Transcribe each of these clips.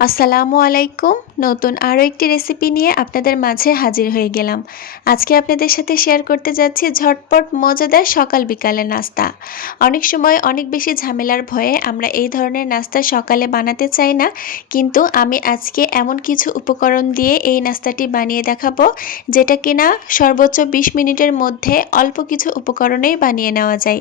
আসসালামু আলাইকুম। নতুন আরও একটি রেসিপি নিয়ে আপনাদের মাঝে হাজির হয়ে গেলাম। আজকে আপনাদের সাথে শেয়ার করতে যাচ্ছি ঝটপট মজাদার সকাল বিকালের নাস্তা। অনেক সময় অনেক বেশি ঝামেলার ভয়ে আমরা এই ধরনের নাস্তা সকালে বানাতে চাই না, কিন্তু আমি আজকে এমন কিছু উপকরণ দিয়ে এই নাস্তাটি বানিয়ে দেখাবো, যেটা কিনা সর্বোচ্চ 20 মিনিটের মধ্যে অল্প কিছু উপকরণেই বানিয়ে নেওয়া যায়।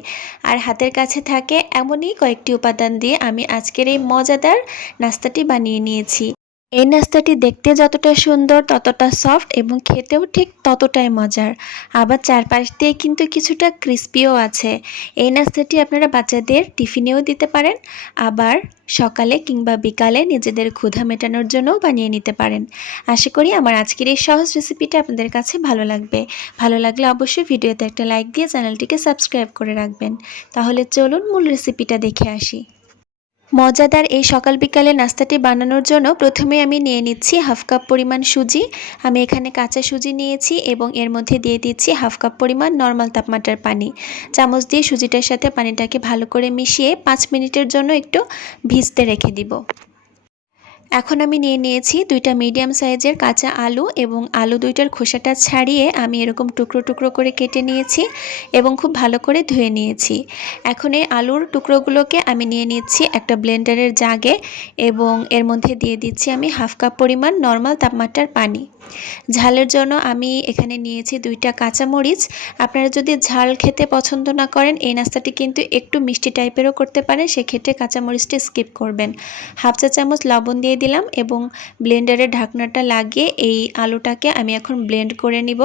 আর হাতের কাছে থাকে এমনই কয়েকটি উপাদান দিয়ে আমি আজকের এই মজাদার নাস্তাটি বানিয়ে নিয়েছি। এই নাস্তাটি দেখতে যতটা সুন্দর ততটা সফট এবং খেতেও ঠিক ততটাই মজার। আবার চারপাশ দিয়ে কিন্তু কিছুটা ক্রিস্পিও আছে। এই নাস্তাটি আপনারা বাচ্চাদের টিফিনেও দিতে পারেন, আবার সকালে কিংবা বিকালে নিজেদের ক্ষুধা মেটানোর জন্যও বানিয়ে নিতে পারেন। আশা করি আমার আজকের এই সহজ রেসিপিটা আপনাদের কাছে ভালো লাগবে। ভালো লাগলে অবশ্যই ভিডিওতে একটা লাইক দিয়ে চ্যানেলটিকে সাবস্ক্রাইব করে রাখবেন। তাহলে চলুন মূল রেসিপিটা দেখে আসি। মজাদার এই সকাল বিকালে নাস্তাটি বানানোর জন্য প্রথমে আমি নিয়ে নিচ্ছি হাফ কাপ পরিমাণ সুজি। আমি এখানে কাঁচা সুজি নিয়েছি এবং এর মধ্যে দিয়ে দিচ্ছি হাফ কাপ পরিমাণ নর্মাল তাপমাত্রার পানি। চামচ দিয়ে সুজিটার সাথে পানিটাকে ভালো করে মিশিয়ে 5 মিনিটের জন্য একটু ভিজতে রেখে দিব। এখন আমি নিয়ে নিয়েছি 2টা মিডিয়াম সাইজের কাঁচা আলু এবং আলু 2টার খোসাটা ছাড়িয়ে আমি এরকম টুকরো টুকরো করে কেটে নিয়েছি এবং খুব ভালো করে ধুয়ে নিয়েছি। এখন এই আলুর টুকরোগুলোকে আমি নিয়ে নিচ্ছি একটা ব্লেন্ডারের জাগে এবং এর মধ্যে দিয়ে দিচ্ছি আমি হাফ কাপ পরিমাণ নর্মাল তাপমাত্রার পানি। ঝালের জন্য আমি এখানে নিয়েছি 2টা কাঁচামরিচ। আপনারা যদি ঝাল খেতে পছন্দ না করেন, এই নাস্তাটি কিন্তু একটু মিষ্টি টাইপেরও করতে পারেন, সেক্ষেত্রে কাঁচামরিচটা স্কিপ করবেন। হাফ চা চামচ লবণ দিয়ে দিলাম এবং ব্লেন্ডারের ঢাকনাটা লাগিয়ে এই আলুটাকে আমি এখন ব্লেন্ড করে নিব।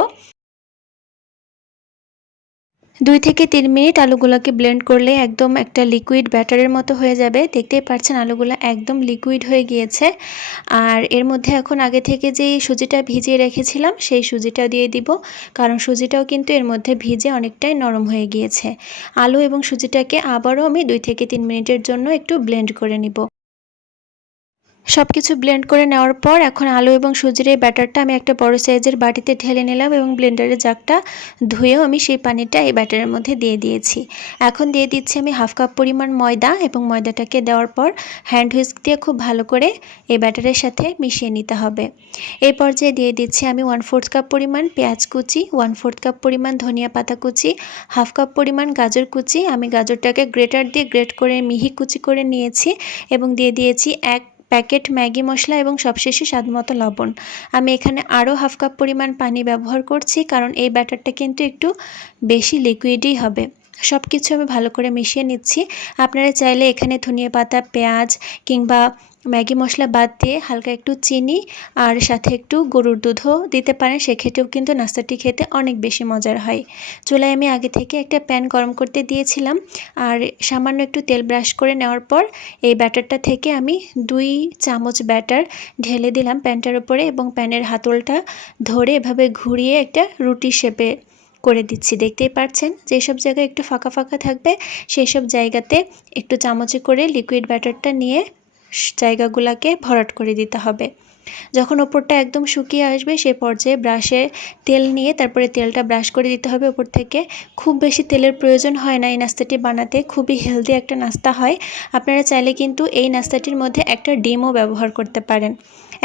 2 থেকে 3 মিনিট আলুগুলোকে ব্লেন্ড করলে একদম একটা লিকুইড ব্যাটারের মতো হয়ে যাবে। দেখতেই পাচ্ছেন আলুগুলো একদম লিকুইড হয়ে গিয়েছে। আর এর মধ্যে এখন আগে থেকে যেই সুজিটা ভিজিয়ে রেখেছিলাম সেই সুজিটা দিয়ে দিব, কারণ সুজিটাও কিন্তু এর মধ্যে ভিজে অনেকটাই নরম হয়ে গিয়েছে। আলু এবং সুজিটাকে আবারও আমি 2 থেকে 3 মিনিটের জন্য একটু ব্লেন্ড করে নিব। সব কিছু ব্লেন্ড করে নেওয়ার পর এখন আলু এবং সুজির এই ব্যাটারটা আমি একটা বড় সাইজের বাটিতে ঢেলে নিলাম এবং ব্লেন্ডারের জাগটা ধুয়েও আমি সেই পানিটা এই ব্যাটারের মধ্যে দিয়ে দিয়েছি। এখন দিয়ে দিচ্ছি আমি হাফ কাপ পরিমাণ ময়দা এবং ময়দাটাকে দেওয়ার পর হ্যান্ড হুইস্ক দিয়ে খুব ভালো করে এই ব্যাটারের সাথে মিশিয়ে নিতে হবে। এই পর্যায়ে দিয়ে দিচ্ছি আমি 1/4 কাপ পরিমাণ পেঁয়াজ কুচি, 1/4 কাপ পরিমাণ ধনিয়া পাতা কুচি, হাফ কাপ পরিমাণ গাজর কুচি। আমি গাজরটাকে গ্রেটার দিয়ে গ্রেট করে মিহি কুচি করে নিয়েছি এবং দিয়ে দিয়েছি 1 প্যাকেট ম্যাগি মশলা এবং সবশেষে স্বাদমতো লবণ। আমি এখানে আরও হাফ কাপ পরিমাণ পানি ব্যবহার করছি, কারণ এই ব্যাটারটা কিন্তু একটু বেশি লিকুইডই হবে। সব কিছু আমি ভালো করে মিশিয়ে নিচ্ছি। আপনারা চাইলে এখানে ধনিয়া পাতা, পেঁয়াজ কিংবা ম্যাগি মশলা বাদ দিয়ে হালকা একটু চিনি আর সাথে একটু গরুর দুধও দিতে পারেন, সেক্ষেত্রেও কিন্তু নাস্তাটি খেতে অনেক বেশি মজার হয়। চুলায় আমি আগে থেকে একটা প্যান গরম করতে দিয়েছিলাম আর সামান্য একটু তেল ব্রাশ করে নেওয়ার পর এই ব্যাটারটা থেকে আমি 2 চামচ ব্যাটার ঢেলে দিলাম প্যানটার উপরে এবং প্যানের হাতলটা ধরে এভাবে ঘুরিয়ে একটা রুটি শেপে করে দিচ্ছি। দেখতেই পাচ্ছেন যেসব জায়গায় একটু ফাঁকা ফাঁকা থাকবে সেই সব জায়গাতে একটু চামচে করে লিকুইড ব্যাটারটা নিয়ে জায়গাগুলোকে ভরাট করে দিতে হবে। যখন ওপরটা একদম শুকিয়ে আসবে সেই পর্যায়ে ব্রাশে তেল নিয়ে তারপরে তেলটা ব্রাশ করে দিতে হবে ওপর থেকে। খুব বেশি তেলের প্রয়োজন হয় না এই নাস্তাটি বানাতে, খুবই হেলদি একটা নাস্তা হয়। আপনারা চাইলে কিন্তু এই নাস্তাটির মধ্যে একটা ডিমও ব্যবহার করতে পারেন।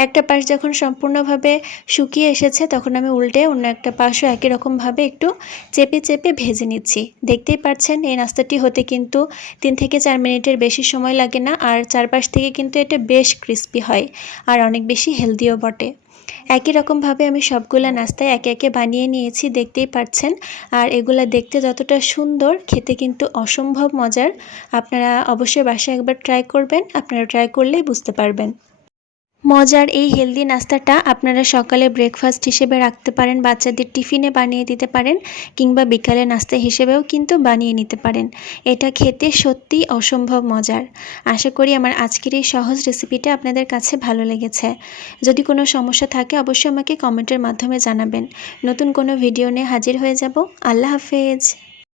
একটা পাশ যখন সম্পূর্ণভাবে শুকিয়ে এসেছে তখন আমি উল্টে অন্য একটা পাশও একই রকমভাবে একটু চেপে চেপে ভেজে নিচ্ছি। দেখতেই পাচ্ছেন এই নাস্তাটি হতে কিন্তু 3 থেকে 4 মিনিটের বেশি সময় লাগে না, আর চারপাশ থেকে কিন্তু এটা বেশ ক্রিস্পি হয় আর অনেক বেশি হেলদিও বটে। একই রকমভাবে আমি সবগুলা নাস্তায় একে একে বানিয়ে নিয়েছি, দেখতেই পাচ্ছেন। আর এগুলা দেখতে যতটা সুন্দর, খেতে কিন্তু অসম্ভব মজার। আপনারা অবশ্যই বাসায় একবার ট্রাই করবেন, আপনারা ট্রাই করলেই বুঝতে পারবেন। মজার এই হেলদি নাস্তাটা আপনারা সকালে ব্রেকফাস্ট হিসেবে রাখতে পারেন, বাচ্চাদের টিফিনে বানিয়ে দিতে পারেন কিংবা বিকালে নাস্তা হিসেবেও কিন্তু বানিয়ে নিতে পারেন। এটা খেতে সত্যিই অসম্ভব মজার। আশা করি আমার আজকের এই সহজ রেসিপিটা আপনাদের কাছে ভালো লেগেছে। যদি কোনো সমস্যা থাকে অবশ্যই আমাকে কমেন্টের মাধ্যমে জানাবেন। নতুন কোনো ভিডিও নিয়ে হাজির হয়ে যাব। আল্লাহ হাফেজ।